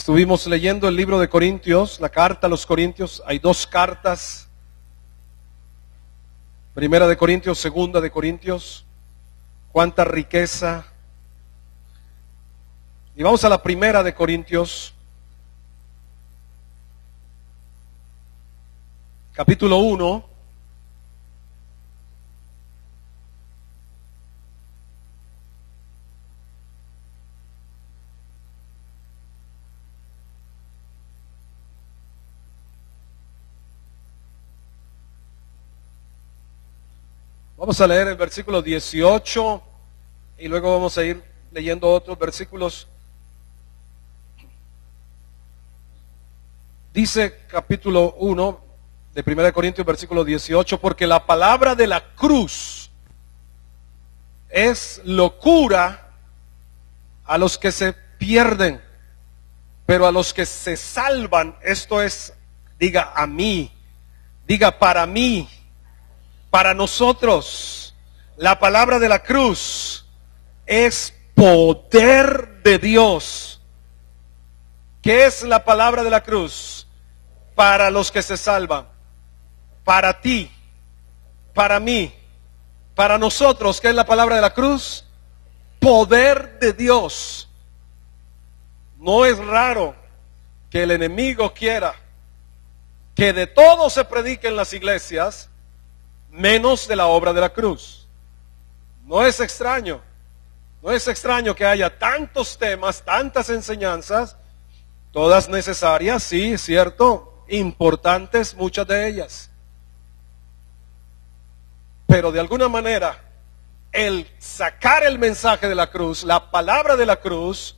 Estuvimos leyendo el libro de Corintios, la carta a los Corintios. Hay dos cartas, Primera de Corintios, Segunda de Corintios. Cuánta riqueza. Y vamos a la Primera de Corintios, capítulo 1. Vamos a leer el versículo 18 y luego vamos a ir leyendo otros versículos. Dice capítulo 1 de 1 Corintios, versículo 18, porque la palabra de la cruz es locura a los que se pierden, pero a los que se salvan, esto es, diga a mí, diga para mí, para nosotros, la palabra de la cruz es poder de Dios. ¿Qué es la palabra de la cruz? Para los que se salvan, para ti, para mí, para nosotros. ¿Qué es la palabra de la cruz? Poder de Dios. No es raro que el enemigo quiera que de todo se predique en las iglesias, menos de la obra de la cruz. No es extraño. No es extraño que haya tantos temas, tantas enseñanzas, todas necesarias, sí, cierto, importantes, muchas de ellas. Pero de alguna manera, el sacar el mensaje de la cruz, la palabra de la cruz,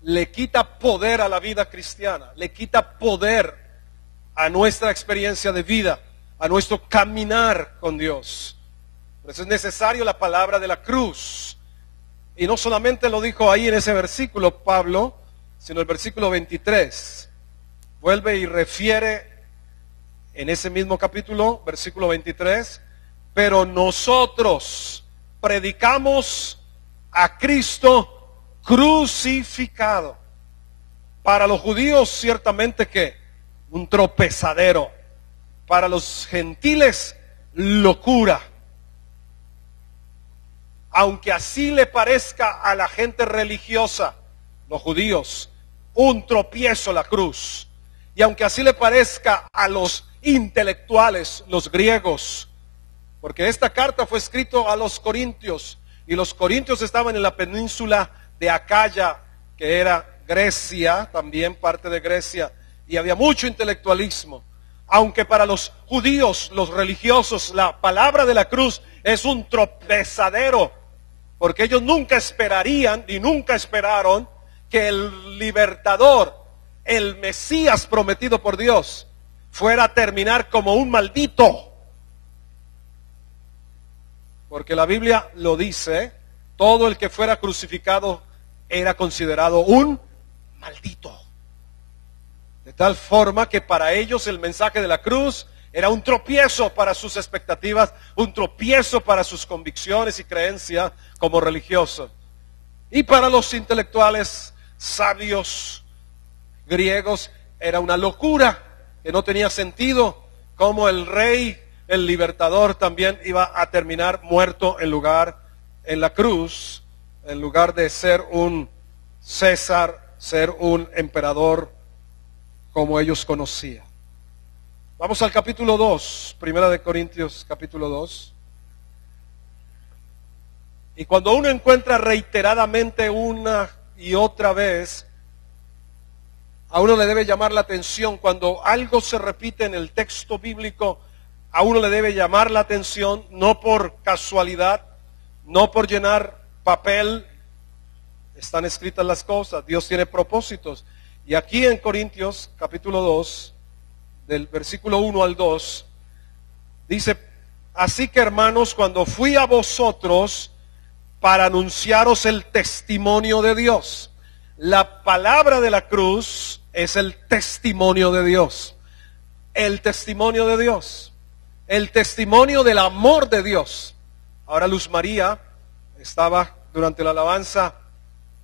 le quita poder a la vida cristiana, le quita poder a nuestra experiencia de vida, a nuestro caminar con Dios. Por eso es necesario la palabra de la cruz. Y no solamente lo dijo ahí en ese versículo Pablo, sino el versículo 23. Vuelve y refiere en ese mismo capítulo, versículo 23, pero nosotros predicamos a Cristo crucificado. Para los judíos ciertamente que un tropezadero, para los gentiles locura. Aunque así le parezca a la gente religiosa, los judíos, un tropiezo la cruz. Y aunque así le parezca a los intelectuales, los griegos, porque esta carta fue escrita a los corintios, y los corintios estaban en la península de Acaya, que era Grecia, también parte de Grecia, y había mucho intelectualismo. Aunque para los judíos, los religiosos, la palabra de la cruz es un tropezadero, porque ellos nunca esperarían y nunca esperaron que el libertador, el Mesías prometido por Dios, fuera a terminar como un maldito. Porque la Biblia lo dice, todo el que fuera crucificado era considerado un maldito. De tal forma que para ellos el mensaje de la cruz era un tropiezo para sus expectativas, un tropiezo para sus convicciones y creencias como religiosos. Y para los intelectuales sabios griegos era una locura que no tenía sentido, como el rey, el libertador también iba a terminar muerto en la cruz, en lugar de ser un César, ser un emperador como ellos conocían. Vamos al capítulo 2, Primera de Corintios, capítulo 2. Y cuando uno encuentra reiteradamente una y otra vez, a uno le debe llamar la atención. Cuando algo se repite en el texto bíblico, a uno le debe llamar la atención, no por casualidad, no por llenar papel. Están escritas las cosas, Dios tiene propósitos. Y aquí en Corintios, capítulo 2, del versículo 1 al 2, dice: así que hermanos, cuando fui a vosotros para anunciaros el testimonio de Dios. La palabra de la cruz es el testimonio de Dios. El testimonio de Dios. El testimonio del amor de Dios. Ahora Luz María estaba durante la alabanza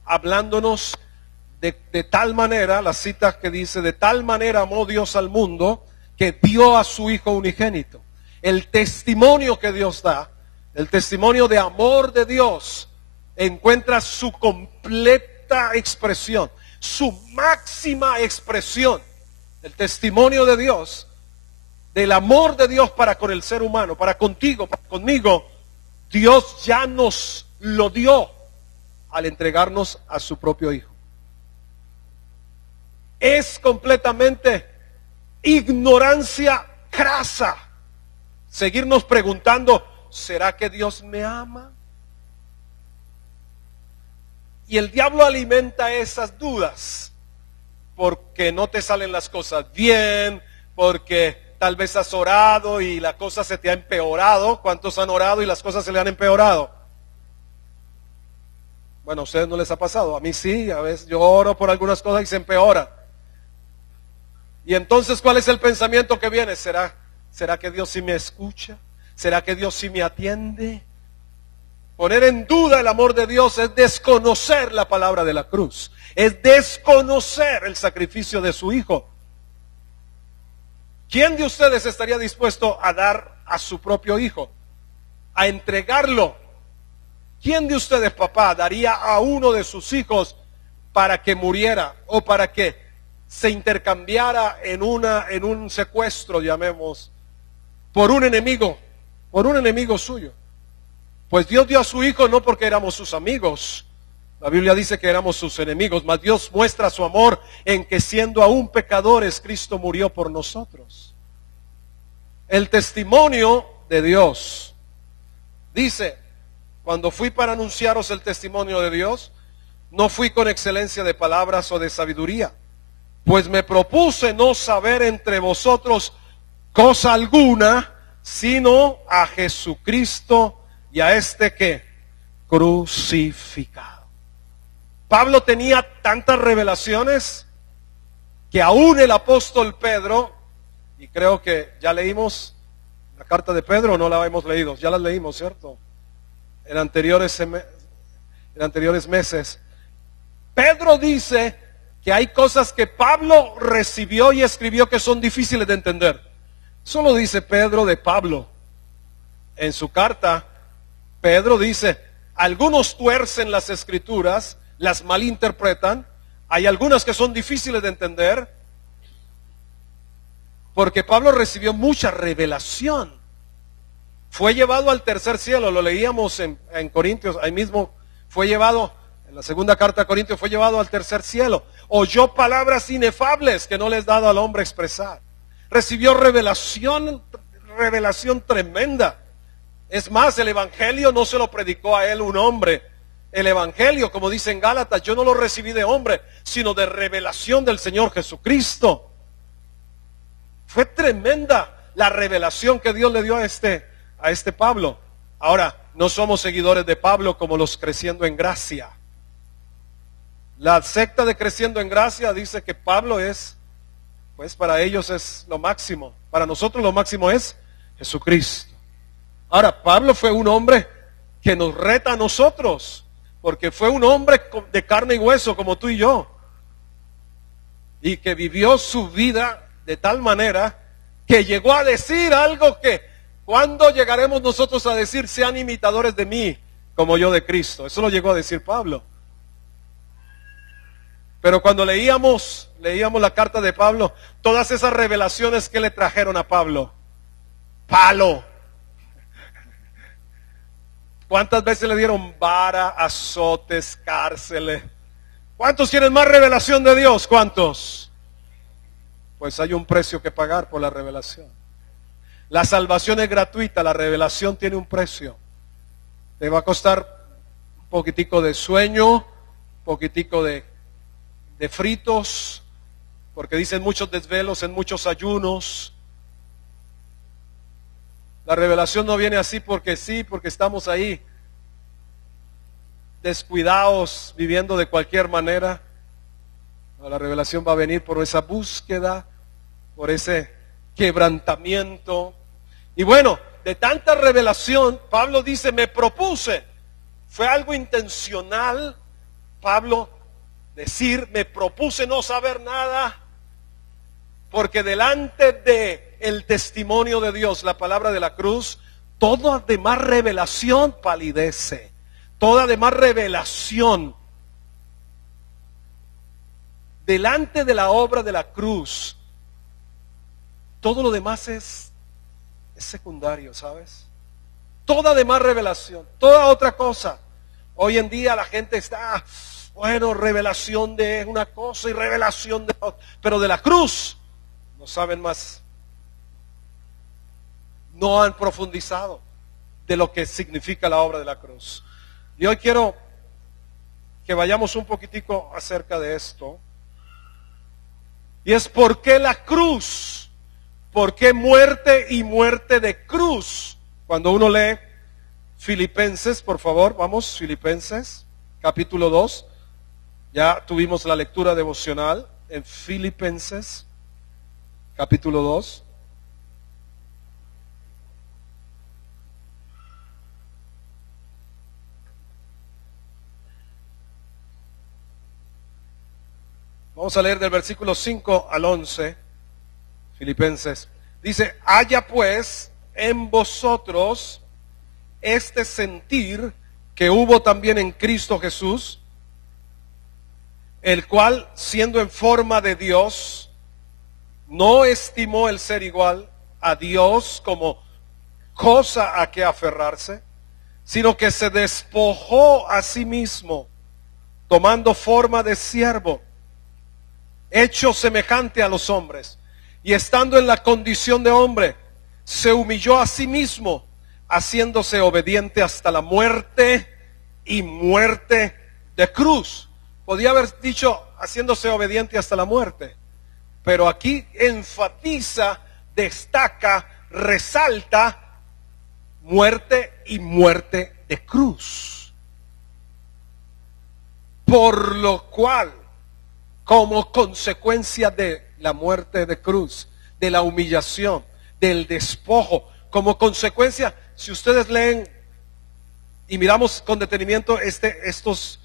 hablándonos de tal manera, la cita que dice, de tal manera amó Dios al mundo que dio a su Hijo unigénito. El testimonio que Dios da, el testimonio de amor de Dios, encuentra su completa expresión, su máxima expresión. El testimonio de Dios, del amor de Dios para con el ser humano, para contigo, para conmigo, Dios ya nos lo dio al entregarnos a su propio Hijo. Es completamente ignorancia crasa seguirnos preguntando, ¿será que Dios me ama? Y el diablo alimenta esas dudas porque no te salen las cosas bien, porque tal vez has orado y la cosa se te ha empeorado. ¿Cuántos han orado y las cosas se le han empeorado? Bueno, a ustedes no les ha pasado, a mí sí, a veces yo oro por algunas cosas y se empeora. Y entonces, ¿cuál es el pensamiento que viene? ¿Será que Dios sí me escucha? ¿Será que Dios sí me atiende? Poner en duda el amor de Dios es desconocer la palabra de la cruz, es desconocer el sacrificio de su Hijo. ¿Quién de ustedes estaría dispuesto a dar a su propio hijo? A entregarlo. ¿Quién de ustedes, papá, daría a uno de sus hijos para que muriera o para que se intercambiara en un secuestro, llamemos, por un enemigo suyo? Pues Dios dio a su Hijo no porque éramos sus amigos. La Biblia dice que éramos sus enemigos, mas Dios muestra su amor en que siendo aún pecadores, Cristo murió por nosotros. El testimonio de Dios. Dice, cuando fui para anunciaros el testimonio de Dios, no fui con excelencia de palabras o de sabiduría, pues me propuse no saber entre vosotros cosa alguna, sino a Jesucristo y a este que crucificado. Pablo tenía tantas revelaciones que aún el apóstol Pedro, y creo que ya leímos la carta de Pedro, o no la hemos leído, ya la leímos, ¿cierto? En anteriores meses. Pedro dice que hay cosas que Pablo recibió y escribió que son difíciles de entender. Eso lo dice Pedro de Pablo. En su carta, Pedro dice, algunos tuercen las escrituras, las malinterpretan, hay algunas que son difíciles de entender, porque Pablo recibió mucha revelación. Fue llevado al tercer cielo, lo leíamos en Corintios, ahí mismo fue llevado, en la segunda carta a Corintios, fue llevado al tercer cielo. Oyó palabras inefables que no les dado al hombre expresar. Recibió revelación tremenda. Es más, el evangelio no se lo predicó a él un hombre. El evangelio, como dice en Gálatas, yo no lo recibí de hombre, sino de revelación del Señor Jesucristo. Fue tremenda la revelación que Dios le dio a este Pablo. Ahora, no somos seguidores de Pablo como los Creciendo en Gracia. La secta de Creciendo en Gracia dice que Pablo es, pues para ellos es lo máximo. Para nosotros lo máximo es Jesucristo. Ahora, Pablo fue un hombre que nos reta a nosotros, porque fue un hombre de carne y hueso como tú y yo, y que vivió su vida de tal manera que llegó a decir algo que, ¿cuándo llegaremos nosotros a decir, sean imitadores de mí como yo de Cristo? Eso lo llegó a decir Pablo. Pero cuando leíamos la carta de Pablo, todas esas revelaciones que le trajeron a Pablo, palo. ¿Cuántas veces le dieron vara, azotes, cárceles? ¿Cuántos tienen más revelación de Dios? ¿Cuántos? Pues hay un precio que pagar por la revelación. La salvación es gratuita, la revelación tiene un precio. Te va a costar un poquitico de sueño, un poquitico de fritos, porque dicen muchos desvelos en muchos ayunos. La revelación no viene así porque sí, porque estamos ahí descuidados, viviendo de cualquier manera. La revelación va a venir por esa búsqueda, por ese quebrantamiento. Y bueno, de tanta revelación, Pablo dice, me propuse. Fue algo intencional, Pablo, decir, me propuse no saber nada, porque delante de el testimonio de Dios, la palabra de la cruz, toda demás revelación palidece. Toda demás revelación delante de la obra de la cruz, todo lo demás es secundario, ¿sabes? Toda demás revelación, toda otra cosa. Hoy en día la gente está, bueno, revelación de una cosa y revelación de otra, pero de la cruz no saben más. No han profundizado de lo que significa la obra de la cruz. Y hoy quiero que vayamos un poquitico acerca de esto. Y es por qué la cruz, por qué muerte y muerte de cruz. Cuando uno lee Filipenses, por favor, vamos, Filipenses, capítulo 2. Ya tuvimos la lectura devocional en Filipenses, capítulo 2. Vamos a leer del versículo 5 al 11, Filipenses. Dice, haya pues en vosotros este sentir que hubo también en Cristo Jesús, el cual, siendo en forma de Dios, no estimó el ser igual a Dios como cosa a que aferrarse, sino que se despojó a sí mismo, tomando forma de siervo, hecho semejante a los hombres, y estando en la condición de hombre, se humilló a sí mismo, haciéndose obediente hasta la muerte y muerte de cruz. Podía haber dicho haciéndose obediente hasta la muerte, pero aquí enfatiza, destaca, resalta muerte y muerte de cruz. Por lo cual, como consecuencia de la muerte de cruz, de la humillación, del despojo, como consecuencia, si ustedes leen y miramos con detenimiento estos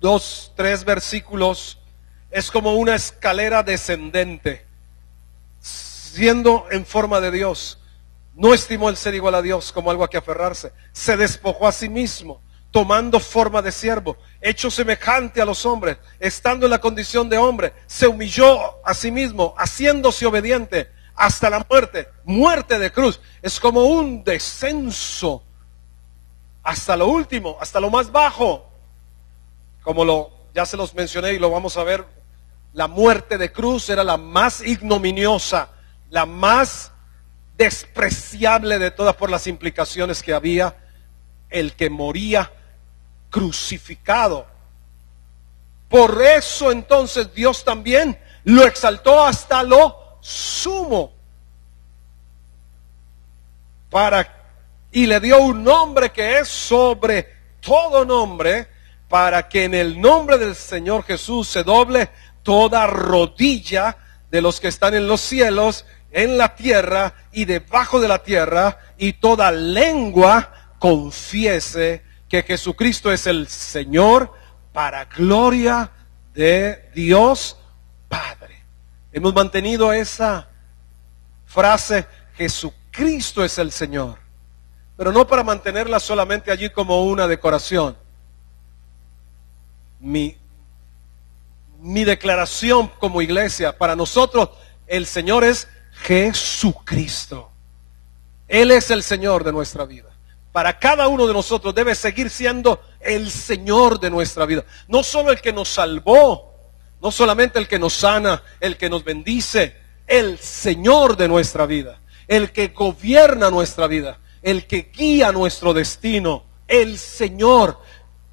2-3 versículos, es como una escalera descendente. Siendo en forma de Dios, no estimó el ser igual a Dios como algo a que aferrarse, se despojó a sí mismo, tomando forma de siervo, hecho semejante a los hombres, estando en la condición de hombre, se humilló a sí mismo, haciéndose obediente hasta la muerte, muerte de cruz. Es como un descenso hasta lo último, hasta lo más bajo. Como ya se los mencioné y lo vamos a ver, la muerte de cruz era la más ignominiosa, la más despreciable de todas por las implicaciones que había, el que moría crucificado. Por eso entonces Dios también lo exaltó hasta lo sumo y le dio un nombre que es sobre todo nombre, para que en el nombre del Señor Jesús se doble toda rodilla de los que están en los cielos, en la tierra y debajo de la tierra, y toda lengua confiese que Jesucristo es el Señor, para gloria de Dios Padre. Hemos mantenido esa frase, Jesucristo es el Señor, pero no para mantenerla solamente allí como una decoración. Mi declaración como iglesia, para nosotros el Señor es Jesucristo. Él es el Señor de nuestra vida. Para cada uno de nosotros debe seguir siendo el Señor de nuestra vida. No solo el que nos salvó, no solamente el que nos sana, el que nos bendice, el Señor de nuestra vida, el que gobierna nuestra vida, el que guía nuestro destino, el Señor.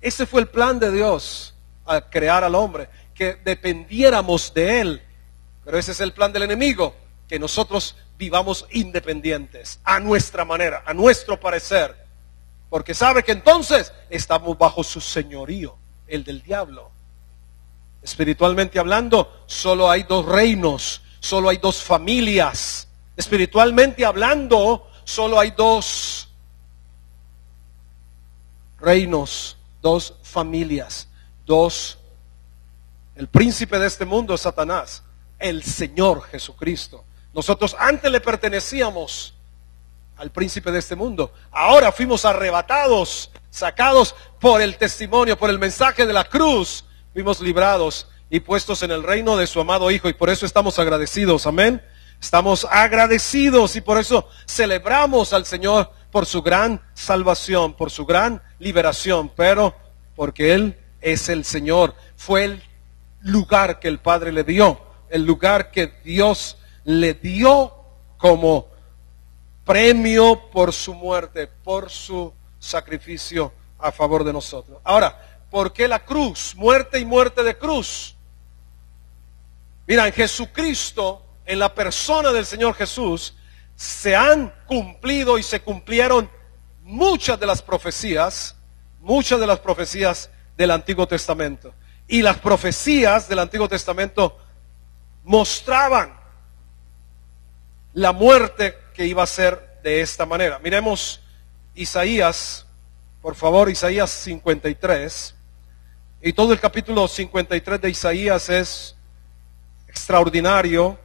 Ese fue el plan de Dios al crear al hombre, que dependiéramos de Él. Pero ese es el plan del enemigo, que nosotros vivamos independientes, a nuestra manera, a nuestro parecer, porque sabe que entonces estamos bajo su señorío, el del diablo. Espiritualmente hablando, solo hay dos reinos, solo hay dos familias. Espiritualmente hablando, solo hay dos reinos, dos familias, dos El príncipe de este mundo es Satanás, el Señor Jesucristo. Nosotros antes le pertenecíamos al príncipe de este mundo. Ahora fuimos arrebatados, sacados por el testimonio, por el mensaje de la cruz. Fuimos librados y puestos en el reino de su amado Hijo. Y por eso estamos agradecidos. Amén. Estamos agradecidos y por eso celebramos al Señor por su gran salvación, por su gran liberación. Pero porque Él es el Señor. Fue el lugar que el Padre le dio. El lugar que Dios le dio como premio por su muerte, por su sacrificio a favor de nosotros. Ahora, ¿por qué la cruz? Muerte y muerte de cruz. Mira, en Jesucristo, en la persona del Señor Jesús, se han cumplido y se cumplieron muchas de las profecías del Antiguo Testamento. Y las profecías del Antiguo Testamento mostraban la muerte que iba a ser de esta manera. Miremos Isaías, por favor, Isaías 53. Y todo el capítulo 53 de Isaías es extraordinario.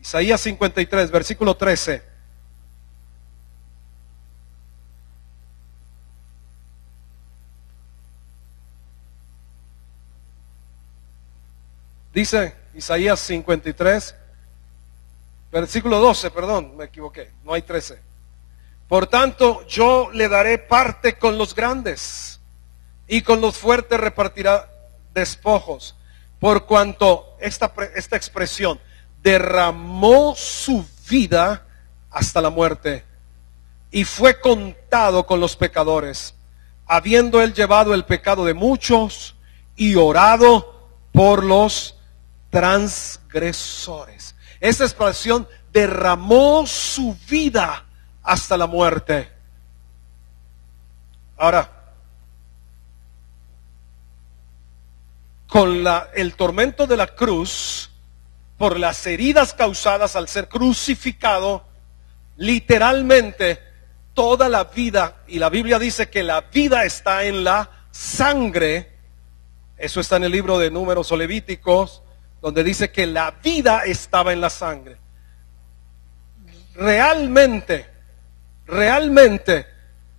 Isaías 53, versículo 13. Dice Isaías 53, versículo 12, perdón, me equivoqué, no hay 13. Por tanto, yo le daré parte con los grandes, y con los fuertes repartirá despojos, por cuanto esta expresión, derramó su vida hasta la muerte, y fue contado con los pecadores, habiendo él llevado el pecado de muchos, y orado por los transgresores. Esta expresión, derramó su vida hasta la muerte. Ahora, con el tormento de la cruz, por las heridas causadas al ser crucificado, literalmente toda la vida, y la Biblia dice que la vida está en la sangre. Eso está en el libro de Números o Levíticos, donde dice que la vida estaba en la sangre. Realmente,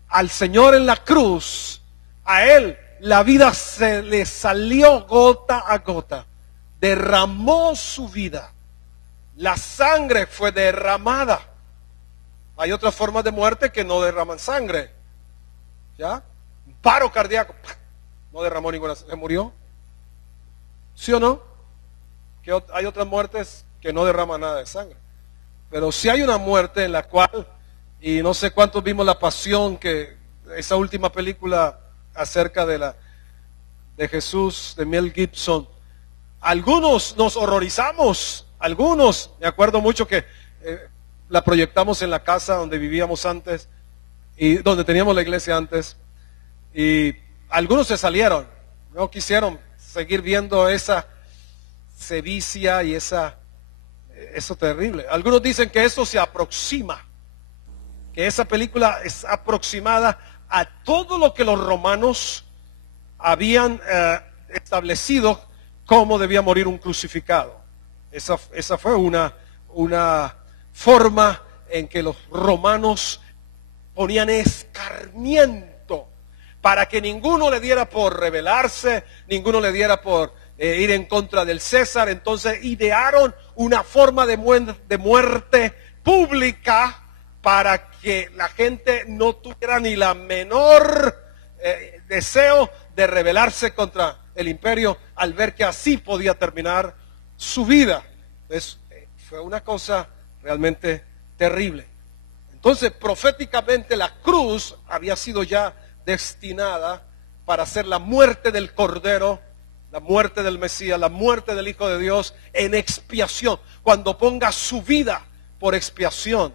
al Señor en la cruz, a Él la vida se le salió gota a gota. Derramó su vida. La sangre fue derramada. Hay otras formas de muerte que no derraman sangre. ¿Ya? Un paro cardíaco. No derramó ninguna sangre. ¿Se murió? ¿Sí o no? Que hay otras muertes que no derraman nada de sangre. Pero sí hay una muerte en la cual, y no sé cuántos vimos La Pasión, que esa última película acerca de Jesús, de Mel Gibson. Algunos nos horrorizamos, algunos, me acuerdo mucho que la proyectamos en la casa donde vivíamos antes, y donde teníamos la iglesia antes, y algunos se salieron, no quisieron seguir viendo esa sevicia y eso terrible. Algunos dicen que eso se aproxima, que esa película es aproximada a todo lo que los romanos habían establecido cómo debía morir un crucificado. Esa fue una forma en que los romanos ponían escarmiento para que ninguno le diera por rebelarse, ninguno le diera por ir en contra del César. Entonces idearon una forma de muerte pública para que la gente no tuviera ni la menor deseo de rebelarse contra el imperio al ver que así podía terminar su vida. Entonces, fue una cosa realmente terrible. Entonces, proféticamente la cruz había sido ya destinada para ser la muerte del Cordero, la muerte del Mesías, la muerte del Hijo de Dios en expiación, cuando ponga su vida por expiación.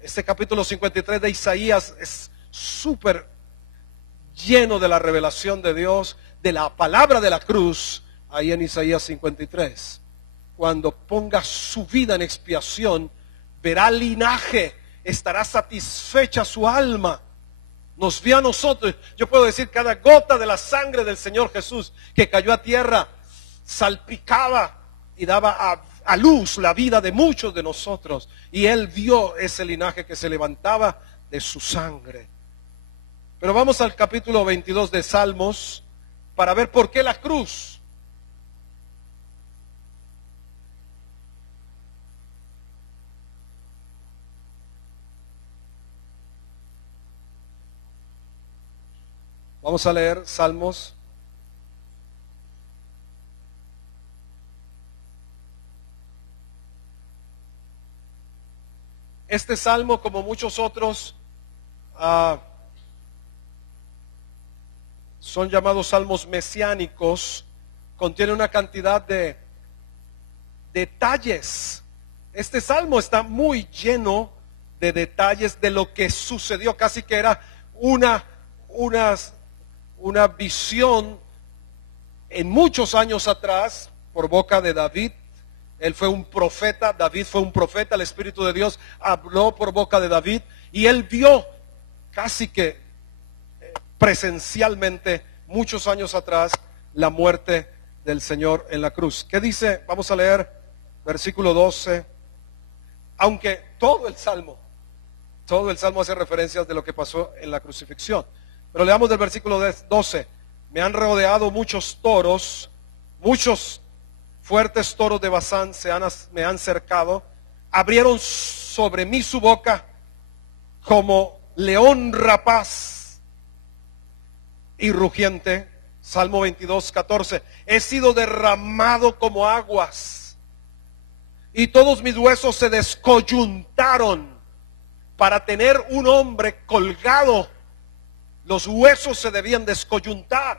Este capítulo 53 de Isaías es súper lleno de la revelación de Dios, de la palabra de la cruz, ahí en Isaías 53. Cuando ponga su vida en expiación, verá linaje, estará satisfecha su alma. nos vio a nosotros. Yo puedo decir, cada gota de la sangre del Señor Jesús que cayó a tierra salpicaba y daba a luz la vida de muchos de nosotros. Y Él vio ese linaje que se levantaba de su sangre. Pero vamos al capítulo 22 de Salmos para ver por qué la cruz. Vamos a leer Salmos. Este salmo, como muchos otros, son llamados salmos mesiánicos, contiene una cantidad de detalles. Este salmo está muy lleno de detalles de lo que sucedió, casi que era una visión en muchos años atrás por boca de David. Él fue un profeta, David fue un profeta, el Espíritu de Dios habló por boca de David y él vio casi que presencialmente muchos años atrás la muerte del Señor en la cruz. ¿Qué dice? Vamos a leer versículo 12. Aunque todo el salmo hace referencias de lo que pasó en la crucifixión. Pero leamos del versículo 12. Me han rodeado muchos toros, muchos fuertes toros de Basán me han cercado, abrieron sobre mí su boca como león rapaz y rugiente. Salmo 22, 14. He sido derramado como aguas y todos mis huesos se descoyuntaron. Para tener un hombre colgado, los huesos se debían descoyuntar.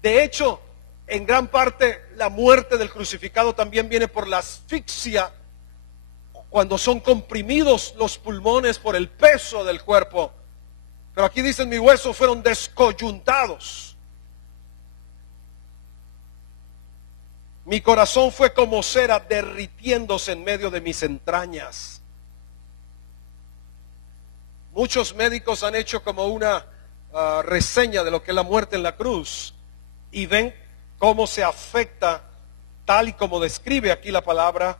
De hecho, en gran parte la muerte del crucificado también viene por la asfixia, cuando son comprimidos los pulmones por el peso del cuerpo. Pero aquí dicen, mis huesos fueron descoyuntados. Mi corazón fue como cera derritiéndose en medio de mis entrañas. Muchos médicos han hecho como una reseña de lo que es la muerte en la cruz y ven cómo se afecta, tal y como describe aquí la palabra,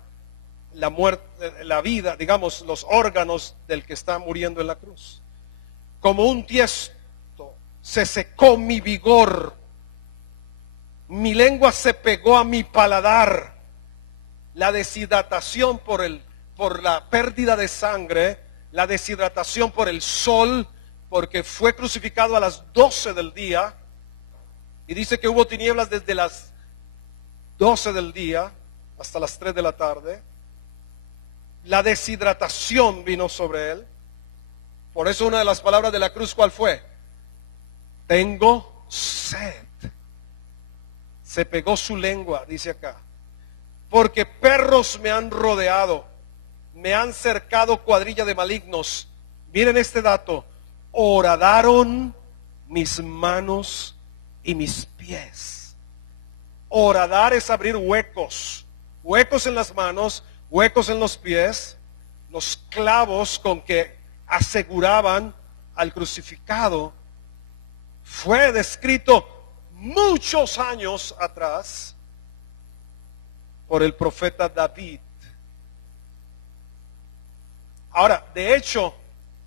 la muerte, la vida, digamos, los órganos del que está muriendo en la cruz. Como un tiesto se secó mi vigor, mi lengua se pegó a mi paladar. La deshidratación por la pérdida de sangre, la deshidratación por el sol, porque fue crucificado a las 12 del día. Y dice que hubo tinieblas desde las 12 del día hasta las 3 de la tarde. La deshidratación vino sobre él. Por eso una de las palabras de la cruz, ¿cuál fue? Tengo sed. Se pegó su lengua, dice acá. Porque perros me han rodeado, me han cercado cuadrilla de malignos. Miren este dato. Horadaron mis manos y mis pies. Horadar es abrir huecos. Huecos en las manos, huecos en los pies. Los clavos con que aseguraban al crucificado. Fue descrito muchos años atrás por el profeta David. Ahora, de hecho,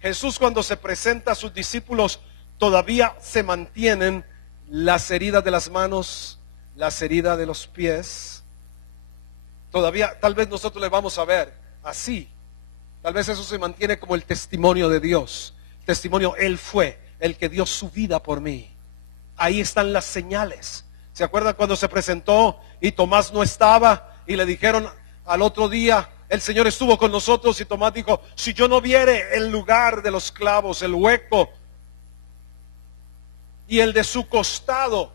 Jesús cuando se presenta a sus discípulos todavía se mantienen las heridas de las manos, las heridas de los pies. Todavía, tal vez nosotros le vamos a ver así. Tal vez eso se mantiene como el testimonio de Dios. El testimonio, Él fue el que dio su vida por mí. Ahí están las señales. ¿Se acuerdan cuando se presentó y Tomás no estaba y le dijeron al otro día, el Señor estuvo con nosotros, y Tomás dijo, si yo no viere el lugar de los clavos, el hueco y el de su costado,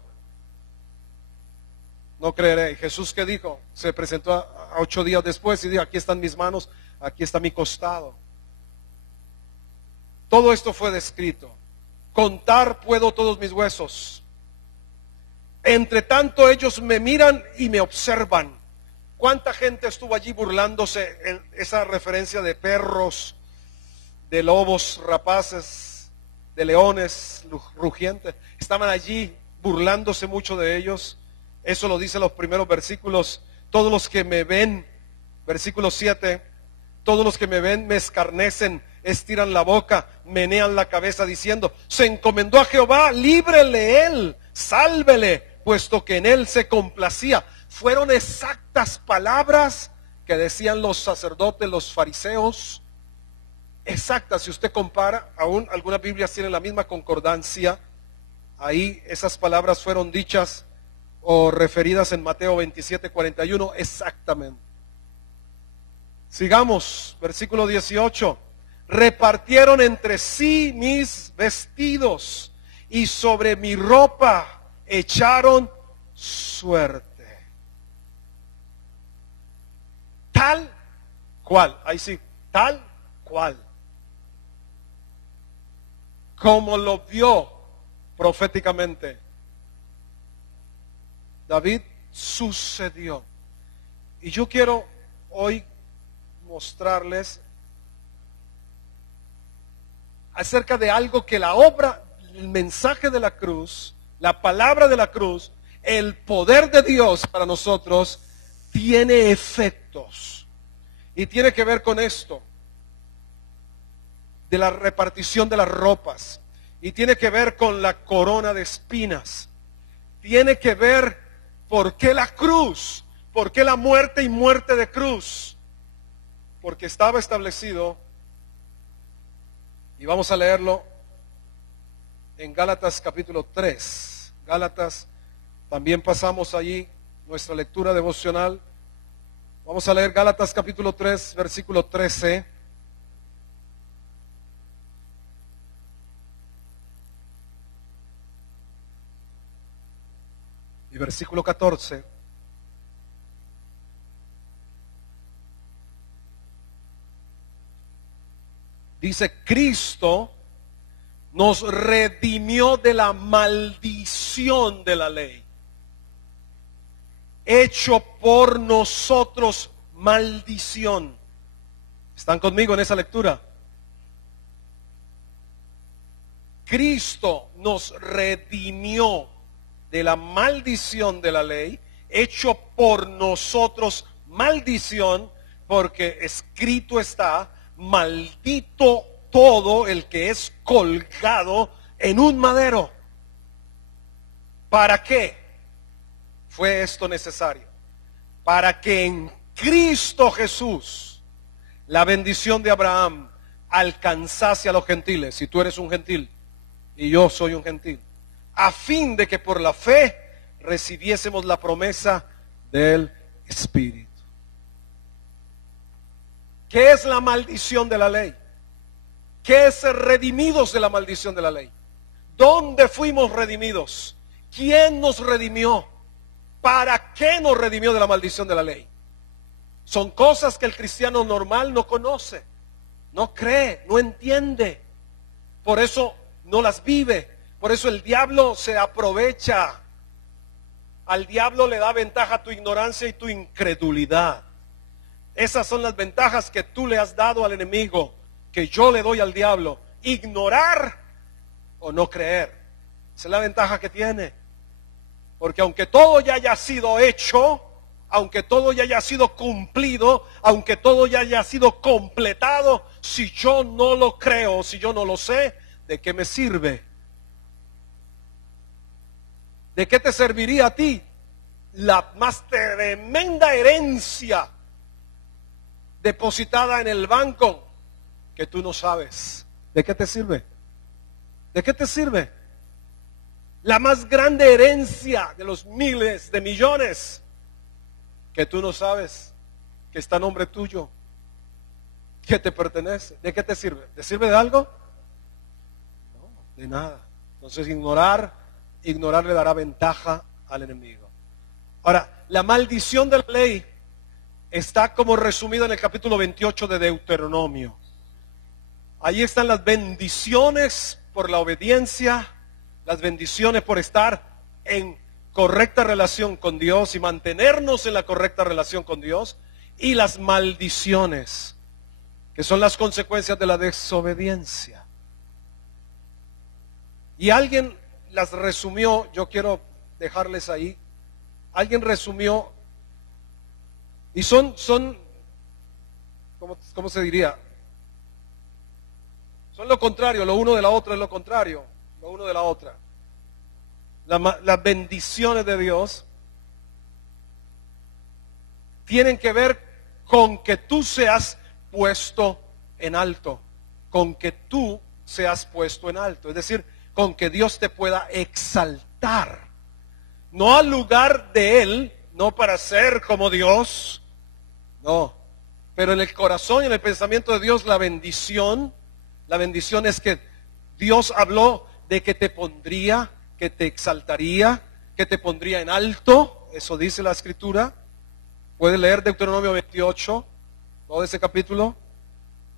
no creeré? ¿Y Jesús qué dijo? Se presentó a 8 días después y dijo, aquí están mis manos, aquí está mi costado. Todo esto fue descrito. Contar puedo todos mis huesos. Entre tanto ellos me miran y me observan. ¿Cuánta gente estuvo allí burlándose en esa referencia de perros, de lobos rapaces? de leones rugientes. Estaban allí burlándose mucho de ellos. Eso lo dice los primeros versículos. Todos los que me ven, versículo 7, todos los que me ven me escarnecen, estiran la boca, menean la cabeza diciendo, se encomendó a Jehová, líbrele él, sálvele, puesto que en él se complacía. Fueron exactas palabras que decían los sacerdotes, los fariseos, exactas. Si usted compara, aún algunas Biblias tienen la misma concordancia. Ahí esas palabras fueron dichas o referidas en Mateo 27:41 exactamente. Sigamos, versículo 18. Repartieron entre sí mis vestidos y sobre mi ropa echaron suerte. Tal cual, ahí sí, tal cual. Como lo vio proféticamente David, sucedió. Y yo quiero hoy mostrarles acerca de algo que la obra, el mensaje de la cruz, la palabra de la cruz, el poder de Dios para nosotros tiene efectos. Y tiene que ver con esto, de la repartición de las ropas. Y tiene que ver con la corona de espinas. Tiene que ver por qué la cruz, por qué la muerte y muerte de cruz. Porque estaba establecido, y vamos a leerlo en Gálatas capítulo 3. Gálatas, también pasamos allí nuestra lectura devocional. Vamos a leer Gálatas capítulo 3, versículo 13. Y versículo 14. Dice, Cristo nos redimió de la maldición de la ley, hecho por nosotros maldición. ¿Están conmigo en esa lectura? Cristo nos redimió de la maldición de la ley, hecho por nosotros maldición, porque escrito está, maldito todo el que es colgado en un madero. ¿Para qué fue esto necesario? Para que en Cristo Jesús la bendición de Abraham alcanzase a los gentiles. Si tú eres un gentil y yo soy un gentil, a fin de que por la fe recibiésemos la promesa del Espíritu. ¿Qué es la maldición de la ley? ¿Qué es ser redimidos de la maldición de la ley? ¿Dónde fuimos redimidos? ¿Quién nos redimió? ¿Para qué nos redimió de la maldición de la ley? Son cosas que el cristiano normal no conoce, no cree, no entiende. Por eso no las vive. Por eso el diablo se aprovecha. Al diablo le da ventaja tu ignorancia y tu incredulidad. Esas son las ventajas que tú le has dado al enemigo, que yo le doy al diablo. Ignorar o no creer. Esa es la ventaja que tiene. Porque aunque todo ya haya sido hecho, aunque todo ya haya sido cumplido, aunque todo ya haya sido completado, si yo no lo creo, si yo no lo sé, ¿de qué me sirve? ¿De qué te serviría a ti la más tremenda herencia depositada en el banco que tú no sabes? ¿De qué te sirve? ¿De qué te sirve? La más grande herencia de los miles de millones que tú no sabes que está a nombre tuyo, que te pertenece. ¿De qué te sirve? ¿Te sirve de algo? No, de nada. Entonces ignorar le dará ventaja al enemigo. Ahora, la maldición de la ley está como resumida en el capítulo 28 de Deuteronomio. Allí están las bendiciones por la obediencia, las bendiciones por estar en correcta relación con Dios y mantenernos en la correcta relación con Dios, y las maldiciones, que son las consecuencias de la desobediencia. Y alguien las resumió, yo quiero dejarles ahí. Alguien resumió, y son ¿cómo se diría? Son lo contrario, lo uno de la otra es lo contrario, lo uno de la otra. Las bendiciones de Dios tienen que ver con que tú seas puesto en alto, con que tú seas puesto en alto, es decir, con que Dios te pueda exaltar, no al lugar de Él, no para ser como Dios, no, pero en el corazón y en el pensamiento de Dios la bendición es que Dios habló de que te pondría, que te exaltaría, que te pondría en alto, eso dice la Escritura. Puede leer Deuteronomio 28, todo ese capítulo.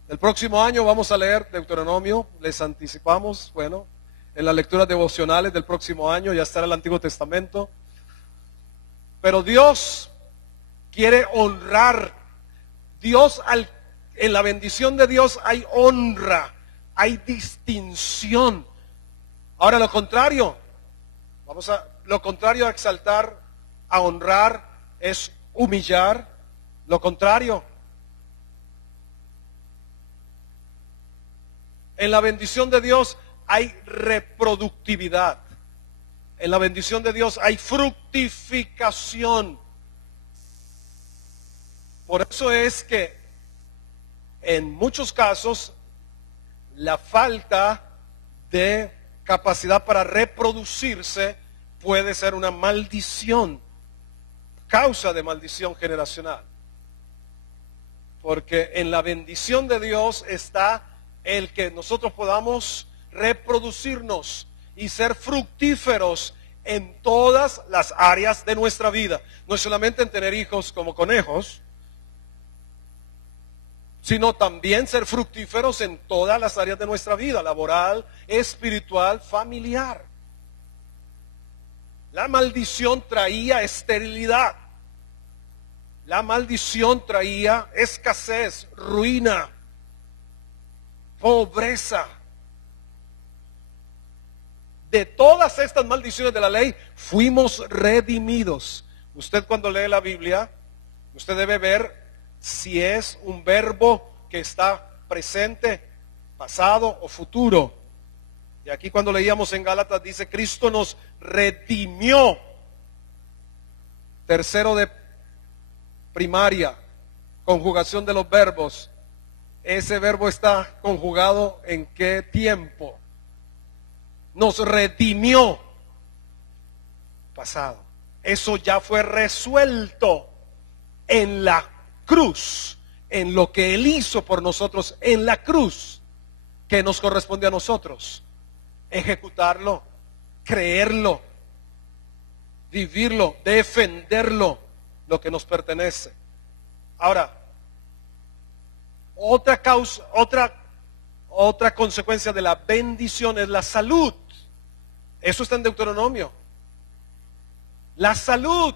El próximo año vamos a leer Deuteronomio, les anticipamos, bueno, en las lecturas devocionales del próximo año ya estará el Antiguo Testamento. Pero Dios quiere honrar, en la bendición de Dios hay honra, hay distinción. Ahora lo contrario a exaltar, a honrar, es humillar, lo contrario. En la bendición de Dios hay reproductividad. En la bendición de Dios hay fructificación. Por eso es que en muchos casos la falta de capacidad para reproducirse puede ser una maldición, causa de maldición generacional. Porque en la bendición de Dios está el que nosotros podamos reproducirnos y ser fructíferos en todas las áreas de nuestra vida. No es solamente en tener hijos como conejos, sino también ser fructíferos en todas las áreas de nuestra vida, laboral, espiritual, familiar. La maldición traía esterilidad. La maldición traía escasez, ruina, pobreza. De todas estas maldiciones de la ley fuimos redimidos. Usted cuando lee la Biblia, usted debe ver si es un verbo que está presente, pasado o futuro. Y aquí cuando leíamos en Gálatas dice, Cristo nos redimió. Tercero de primaria, conjugación de los verbos. Ese verbo está conjugado ¿en qué tiempo? Nos redimió. Pasado. Eso ya fue resuelto en la cruz, en lo que Él hizo por nosotros en la cruz, que nos corresponde a nosotros ejecutarlo, creerlo, vivirlo, defenderlo, lo que nos pertenece. Ahora, otra consecuencia de la bendición es la salud. Eso está en Deuteronomio. La salud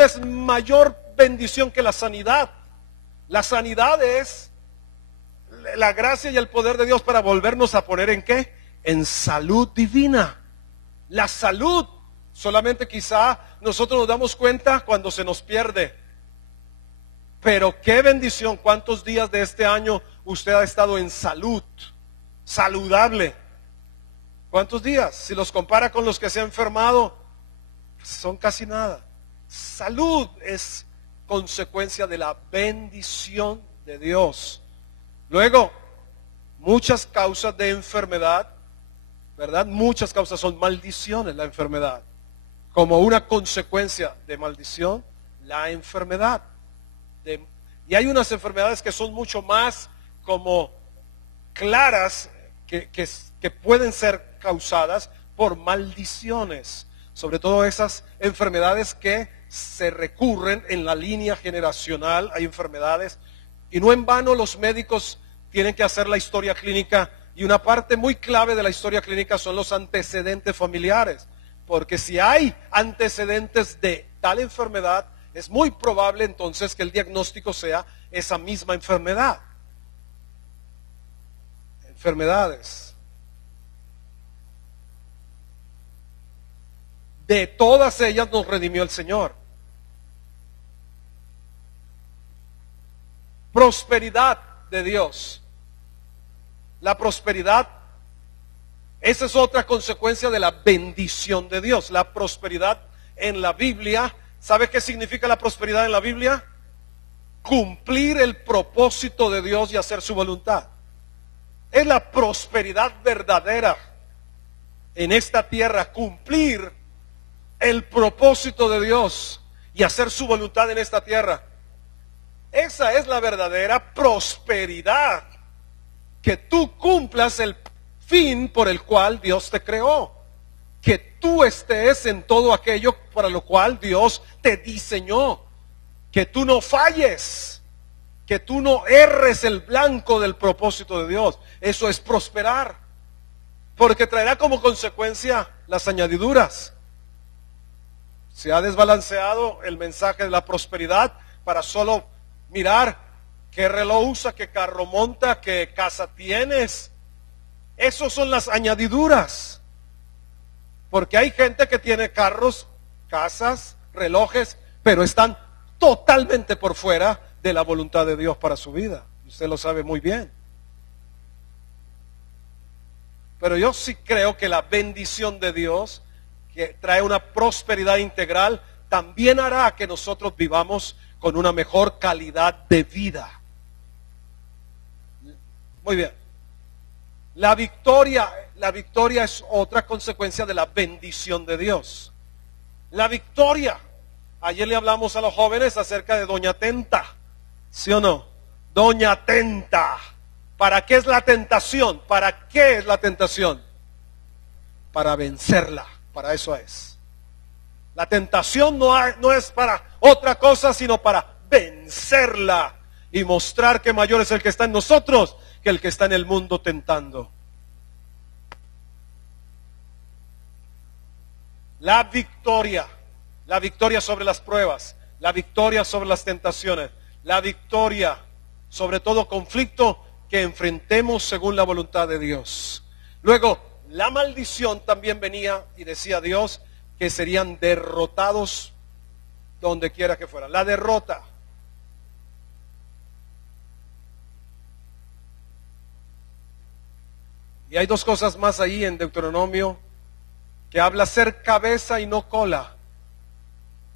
es mayor bendición que la sanidad. La sanidad es la gracia y el poder de Dios para volvernos a poner ¿en qué? En salud divina. La salud, solamente quizá nosotros nos damos cuenta cuando se nos pierde. Pero qué bendición, cuántos días de este año usted ha estado en salud, saludable. ¿Cuántos días? Si los compara con los que se han enfermado, son casi nada. Salud es consecuencia de la bendición de Dios. Luego, muchas causas de enfermedad, ¿verdad? Muchas causas son maldiciones, la enfermedad. Como una consecuencia de maldición, la enfermedad. Y hay unas enfermedades que son mucho más como claras, que pueden ser causadas por maldiciones. Sobre todo esas enfermedades que se recurren en la línea generacional. Hay enfermedades, y no en vano los médicos tienen que hacer la historia clínica, y una parte muy clave de la historia clínica son los antecedentes familiares, porque si hay antecedentes de tal enfermedad, es muy probable entonces que el diagnóstico sea esa misma enfermedad. Enfermedades. De todas ellas nos redimió el Señor. Prosperidad de Dios. La prosperidad, esa es otra consecuencia de la bendición de Dios. La prosperidad en la Biblia, ¿sabe qué significa la prosperidad en la Biblia? Cumplir el propósito de Dios y hacer su voluntad. Es la prosperidad verdadera en esta tierra, cumplir el propósito de Dios y hacer su voluntad en esta tierra. Esa es la verdadera prosperidad, que tú cumplas el fin por el cual Dios te creó, que tú estés en todo aquello para lo cual Dios te diseñó, que tú no falles, que tú no erres el blanco del propósito de Dios. Eso es prosperar, porque traerá como consecuencia las añadiduras. Se ha desbalanceado el mensaje de la prosperidad para solo mirar qué reloj usa, qué carro monta, qué casa tienes. Esas son las añadiduras. Porque hay gente que tiene carros, casas, relojes, pero están totalmente por fuera de la voluntad de Dios para su vida. Usted lo sabe muy bien. Pero yo sí creo que la bendición de Dios, que trae una prosperidad integral, también hará que nosotros vivamos con una mejor calidad de vida. Muy bien. La victoria es otra consecuencia de la bendición de Dios. La victoria. Ayer le hablamos a los jóvenes acerca de Doña Tenta. ¿Sí o no? Doña Tenta. ¿Para qué es la tentación? ¿Para qué es la tentación? Para vencerla. Para eso es. La tentación no es para otra cosa, sino para vencerla y mostrar que mayor es el que está en nosotros que el que está en el mundo tentando. La victoria sobre las pruebas, la victoria sobre las tentaciones, la victoria sobre todo conflicto que enfrentemos según la voluntad de Dios. Luego, la maldición también venía y decía Dios que serían derrotados donde quiera que fuera. La derrota. Y hay dos cosas más ahí en Deuteronomio que habla ser cabeza y no cola.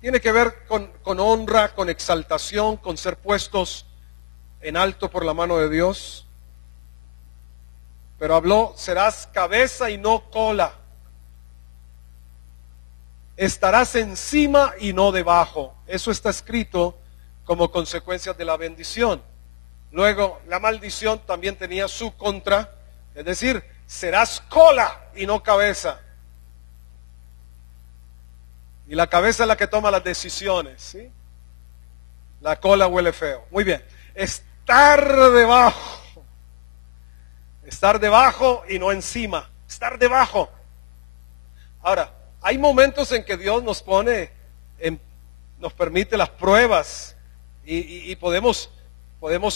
Tiene que ver con honra, con exaltación, con ser puestos en alto por la mano de Dios. Pero habló, serás cabeza y no cola. Estarás encima y no debajo. Eso está escrito como consecuencia de la bendición. Luego, la maldición también tenía su contra, es decir, serás cola y no cabeza. Y la cabeza es la que toma las decisiones, ¿sí? La cola huele feo. Muy bien. Estar debajo y no encima. Estar debajo. Ahora, hay momentos en que Dios nos nos permite las pruebas y podemos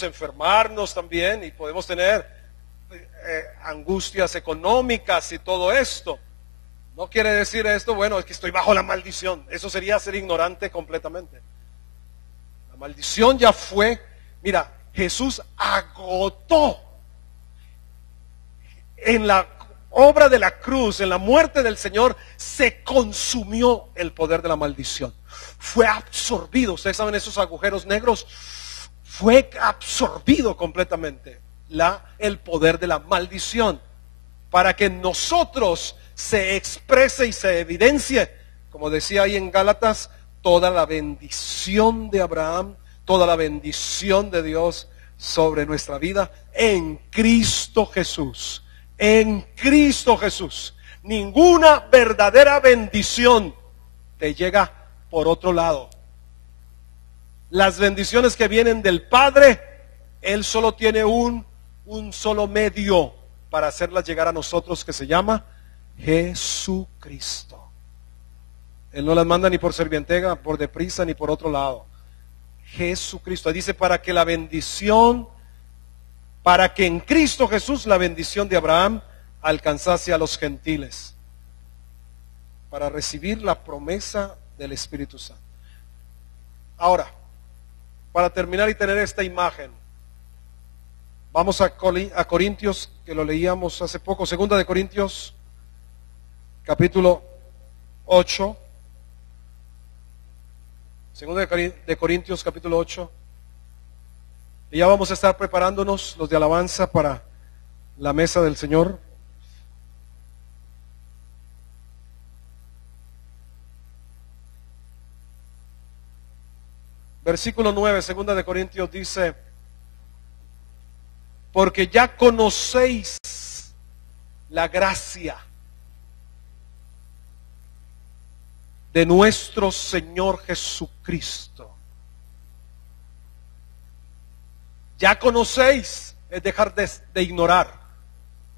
enfermarnos también y podemos tener angustias económicas y todo esto. No quiere decir esto, bueno, es que estoy bajo la maldición. Eso sería ser ignorante completamente. La maldición ya fue. Mira, Jesús agotó en la obra de la cruz, en la muerte del Señor, se consumió el poder de la maldición. Fue absorbido. Ustedes saben esos agujeros negros. Fue absorbido completamente el poder de la maldición. Para que nosotros se exprese y se evidencie, como decía ahí en Gálatas, toda la bendición de Abraham, toda la bendición de Dios sobre nuestra vida en Cristo Jesús. En Cristo Jesús. Ninguna verdadera bendición te llega por otro lado. Las bendiciones que vienen del Padre, Él solo tiene un solo medio para hacerlas llegar a nosotros, que se llama Jesucristo. Él no las manda ni por servientega, por deprisa, ni por otro lado. Jesucristo. Dice para que en Cristo Jesús la bendición de Abraham alcanzase a los gentiles. para recibir la promesa del Espíritu Santo. Ahora, para terminar y tener esta imagen, vamos a Corintios, que lo leíamos hace poco, 2 de Corintios, capítulo 8. 2 de Corintios, capítulo 8. Y ya vamos a estar preparándonos los de alabanza para la mesa del Señor. Versículo 9, 2 de Corintios dice: porque ya conocéis la gracia de nuestro Señor Jesucristo. Ya conocéis es dejar de ignorar.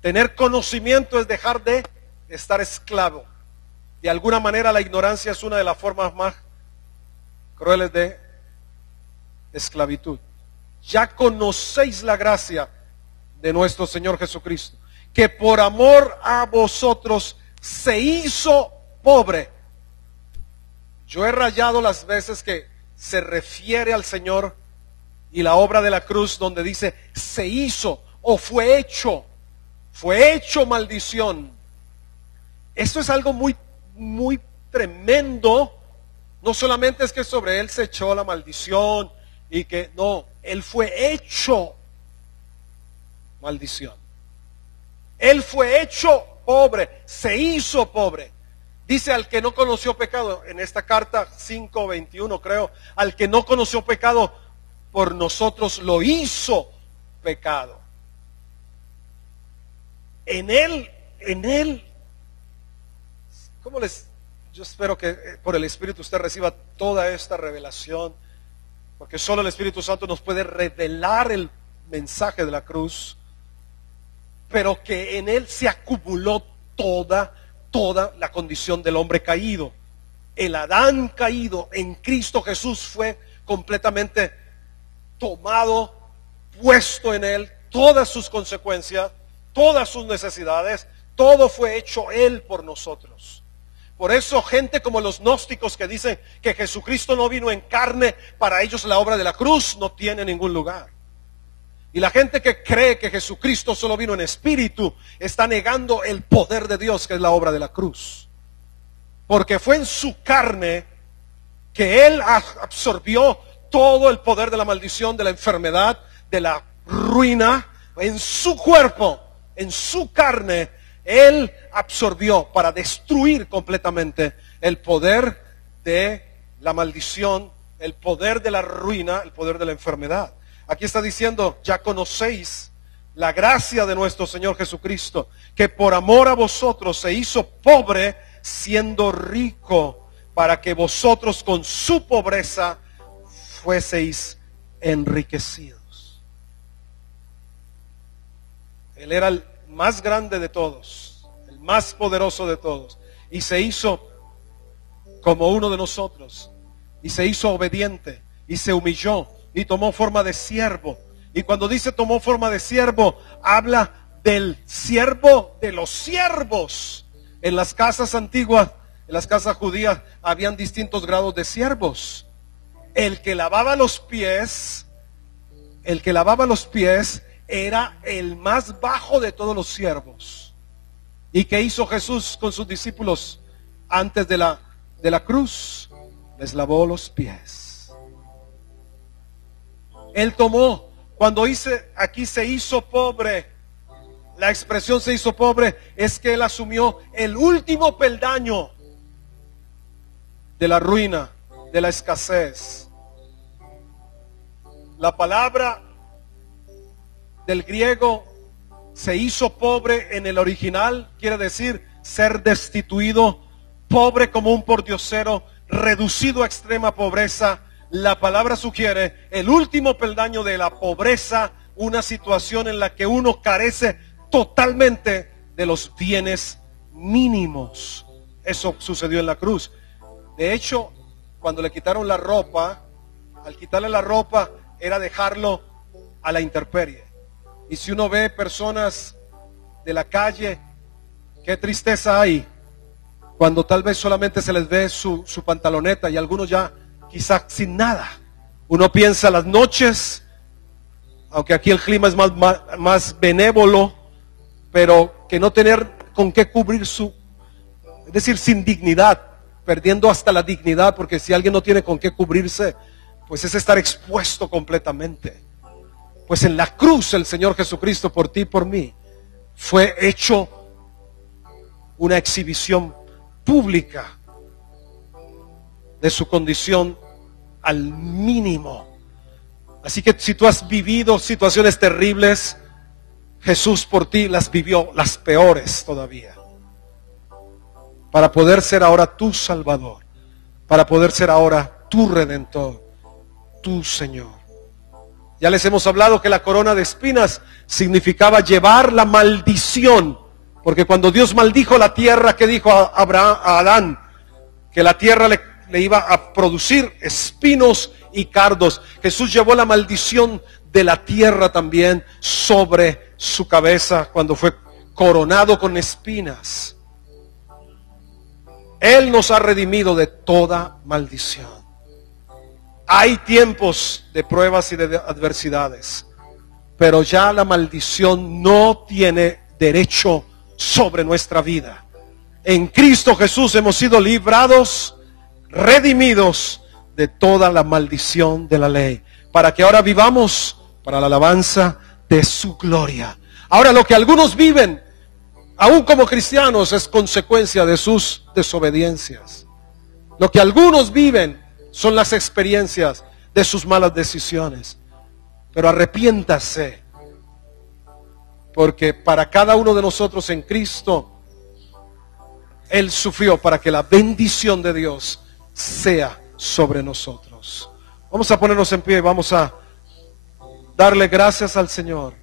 Tener conocimiento es dejar de estar esclavo. De alguna manera la ignorancia es una de las formas más crueles de esclavitud. Ya conocéis la gracia de nuestro Señor Jesucristo, que por amor a vosotros se hizo pobre. Yo he rayado las veces que se refiere al Señor y la obra de la cruz, donde dice se hizo o fue hecho maldición. Esto es algo muy, muy tremendo. No solamente es que sobre él se echó la maldición y que no, él fue hecho maldición. Él fue hecho pobre, se hizo pobre. Dice al que no conoció pecado, en esta carta 5:21 creo, al que no conoció pecado, por nosotros lo hizo pecado. En él, yo espero que por el Espíritu usted reciba toda esta revelación, porque solo el Espíritu Santo nos puede revelar el mensaje de la cruz, pero que en él se acumuló toda la condición del hombre caído. El Adán caído en Cristo Jesús fue completamente tomado, puesto en él, todas sus consecuencias, todas sus necesidades, todo fue hecho él por nosotros. Por eso gente como los gnósticos que dicen que Jesucristo no vino en carne, para ellos la obra de la cruz no tiene ningún lugar. Y la gente que cree que Jesucristo solo vino en espíritu, está negando el poder de Dios, que es la obra de la cruz. Porque fue en su carne que Él absorbió todo el poder de la maldición, de la enfermedad, de la ruina. En su cuerpo, en su carne, Él absorbió para destruir completamente el poder de la maldición, el poder de la ruina, el poder de la enfermedad. Aquí está diciendo, ya conocéis la gracia de nuestro Señor Jesucristo, que por amor a vosotros se hizo pobre, siendo rico, para que vosotros con su pobreza fueseis enriquecidos. Él era el más grande de todos, el más poderoso de todos, y se hizo como uno de nosotros, y se hizo obediente, y se humilló, y tomó forma de siervo. Y cuando dice tomó forma de siervo, habla del siervo de los siervos. En las casas antiguas, en las casas judías, habían distintos grados de siervos. El que lavaba los pies era el más bajo de todos los siervos. ¿Y qué hizo Jesús con sus discípulos antes de la cruz? Les lavó los pies. Él tomó, cuando dice aquí se hizo pobre, la expresión se hizo pobre es que Él asumió el último peldaño de la ruina, de la escasez. La palabra del griego se hizo pobre en el original, quiere decir ser destituido, pobre como un pordiosero, reducido a extrema pobreza. La palabra sugiere el último peldaño de la pobreza, una situación en la que uno carece totalmente de los bienes mínimos. Eso sucedió en la cruz. De hecho, cuando le quitaron la ropa, al quitarle la ropa era dejarlo a la intemperie. Y si uno ve personas de la calle, qué tristeza hay. cuando tal vez solamente se les ve su pantaloneta y algunos ya quizás sin nada. Uno piensa las noches, aunque aquí el clima es más benévolo, pero que no tener con qué cubrir es decir, sin dignidad, perdiendo hasta la dignidad, porque si alguien no tiene con qué cubrirse, pues es estar expuesto completamente. Pues en la cruz el Señor Jesucristo por ti y por mí fue hecho una exhibición pública de su condición al mínimo. Así que si tú has vivido situaciones terribles, Jesús por ti las vivió, las peores todavía, para poder ser ahora tu Salvador, para poder ser ahora tu Redentor, tu Señor. Ya les hemos hablado que la corona de espinas significaba llevar la maldición, porque cuando Dios maldijo la tierra, ¿qué dijo a Adán? Que la tierra le iba a producir espinos y cardos. Jesús llevó la maldición de la tierra también sobre su cabeza cuando fue coronado con espinas. Él nos ha redimido de toda maldición. Hay tiempos de pruebas y de adversidades, pero ya la maldición no tiene derecho sobre nuestra vida. En Cristo Jesús hemos sido librados, redimidos de toda la maldición de la ley, para que ahora vivamos para la alabanza de su gloria. Ahora, lo que algunos viven, aún como cristianos, es consecuencia de sus desobediencias. Lo que algunos viven son las experiencias de sus malas decisiones. Pero arrepiéntase, porque para cada uno de nosotros en Cristo, Él sufrió para que la bendición de Dios sea sobre nosotros. Vamos a ponernos en pie y vamos a darle gracias al Señor.